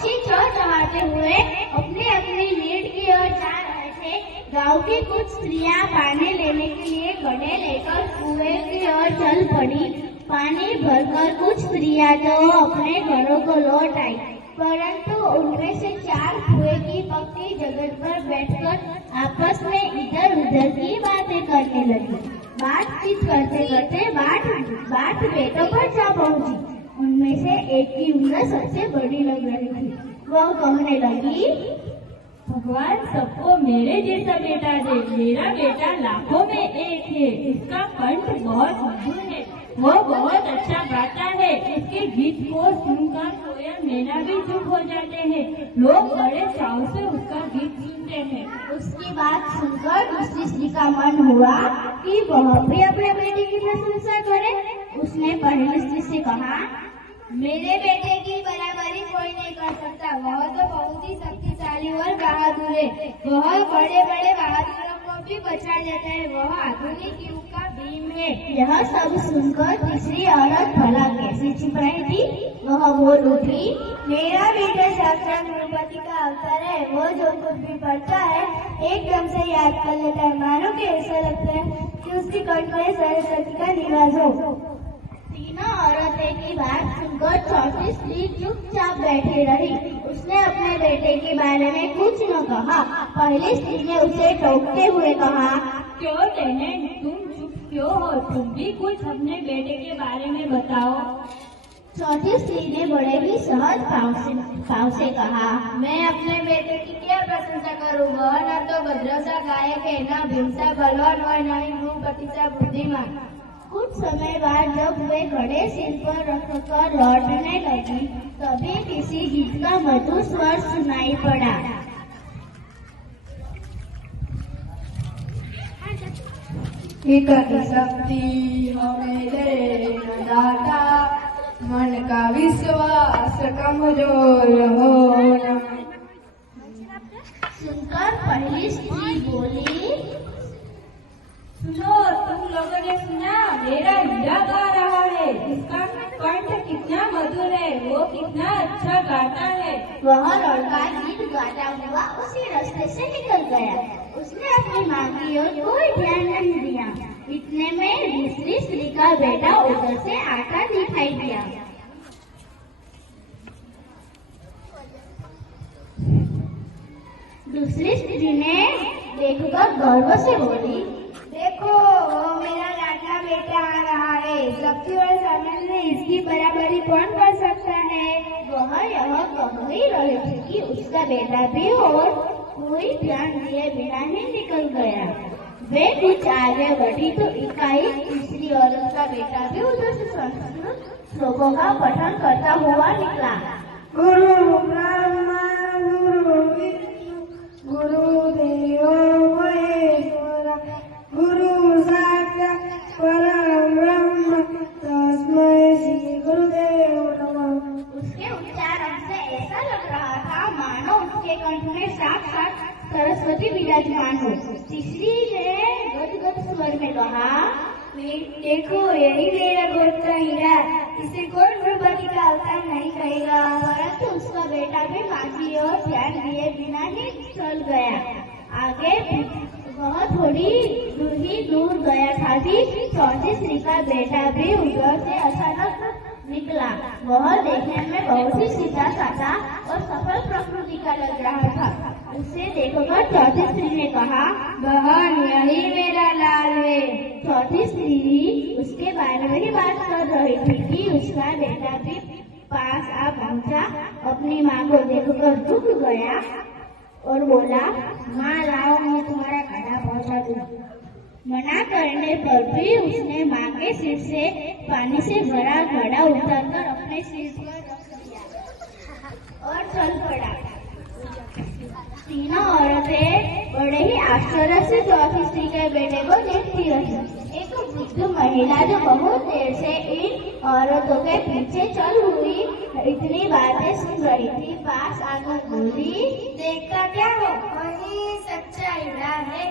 पक्षी चहचहाते हुए अपनी अपनी नीड की ओर जा रहे थे। गांव की कुछ स्त्रियां पानी लेने के लिए गड्ढे लेकर कुएं की ओर चल पड़ी। पानी भरकर कुछ स्त्रियां तो अपने घरों को लौट आई, परंतु उनमें से 4 कुएं की पक्की जगह पर बैठकर आपस में इधर उधर की बातें करने लगी। बातचीत करते करते बात बेटों पर जा पहुंची। उनमें से एक की उम्र सबसे बड़ी लग रही थी। वह कहने लगी, भगवान सबको मेरे जैसा बेटा दे। मेरा बेटा लाखों में एक है। इसका कंठ बहुत मधुर है। वो बहुत अच्छा गाता है। इसके गीत को सुनकर कोयल मैना भी चुप हो जाते हैं। लोग बड़े चाव से उसका गीत सुनते हैं। उसकी बात सुनकर दूसरी स्त्री का मन हुआ कि वह भी अपने बेटे की प्रशंसा करे। उसने पहली स्त्री से कहा, मेरे बेटे की बराबरी कोई नहीं कर सकता। वह तो बहुत ही शक्तिशाली और बहादुर है। वह बड़े बड़े बहादुरों को भी बचा लेता है। वह आधुनिक युग का भीम है। यह सब सुनकर तीसरी औरत भला कैसे चुप रही थी। वह बोल उठी, मेरा बेटा साक्षात गुरुपति का अवतार है। वो जो कुछ भी पढ़ता है एकदम से याद कर लेता है। मानो कि ऐसा लगता है कि उसकी कंठ में सरस्वती का निवास हो। तीनों औरतें की बात सुनकर चौथी स्त्री चुपचाप बैठी रही। उसने अपने बेटे के बारे में कुछ न कहा। पहली स्त्री ने उसे टोकते हुए कहा, क्यों बहने, तुम चुप क्यों हो? तुम भी कुछ अपने बेटे के बारे में बताओ। चौथी स्त्री ने बड़े ही सहज भाव से कहा, मैं अपने बेटे की क्या प्रशंसा करूं? वह न तो भद्र सा गायक है, न भीम सा बलवान और न ही गुरुपति सा बुद्धिमान। कुछ समय बाद जब वे घड़े सिर पर रखकर लौटने लगी, तभी किसी गीत का मधुर स्वर सुनाई पड़ा। इतनी शक्ति हमें दे न दाता, मन का विश्वास कमजोर हो न। सुनकर पहली स्त्री बोली, सुनो, तुम लोगों ने सुना? मेरा हीरा गा रहा है। इसका कंठ कितना मधुर है। वो कितना अच्छा गाता है। वह लड़का गीत गाता हुआ उसी रास्ते से निकल गया। उसने अपनी माँ की ओर कोई ध्यान नहीं दिया। इतने में दूसरी स्त्री का बेटा उधर से आता दिखाई दिया। दूसरी स्त्री ने देखकर गर्व से बोली, देखो, वो मेरा लाडला बेटा आ रहा है। शक्ति और सामर्थ्य में इसकी बराबरी कौन कर सकता है? वह यह कह ही रही थी कि उसका बेटा भी और कोई ध्यान दिए बिना ही निकल गया। वे कुछ आगे बढ़ी तो एकाएक तीसरी औरत का बेटा भी उधर से संस्कृत श्लोकों का पठन करता हुआ निकला। गुरु ब्रह्मा गुरु विष्णु गुरुदेवो महेश्वरा, गुरु साक्षात् परम ब्रह्म, तस्मै श्री गुरुदेव नमः। उसके उच्चारण से ऐसा लग रहा था मानो उसके कंठ में साक्षात सरस्वती विराजमान हो। तीसरी ने गदगद स्वर में कहा, देखो, यही मेरा गोद का हीरा। इसे कोई गुरुपति का अवतार नहीं कहेगा। परंतु उसका बेटा भी माँ की ओर ध्यान दिए बिना ही चल गया। आगे वह थोड़ी दूर गया था कि चौथी स्त्री का बेटा भी उधर से अचानक निकला। वह देखने में बहुत ही सीधा साधा और सफल प्रकृति का लग रहा था। उसे देखकर चौथी स्त्री ने कहा, बहन, यही मेरा लाल है। चौथी स्त्री उसके बारे में ही बात कर रही थी कि उसका बेटा भी पास आ पहुंचा। अपनी माँ को देखकर रुक गया और बोला, माँ लाओ, मैं तुम्हारा खाना पहुंचा दूं। मना करने पर भी उसने माँ के सिर से पानी से भरा घड़ा उतारकर अपने सिर पर रख दिया और चल पड़ा। तीनों औरतें बड़े ही आश्चर्य से चौथी स्त्री के बेटे को देखती रही। एक वृद्ध महिला जो बहुत देर से इन औरतों के पीछे चल हुई इतनी बातें सुन रही थी, पास आकर बोली, देखता क्या हो? वही सच्चा हीरा है।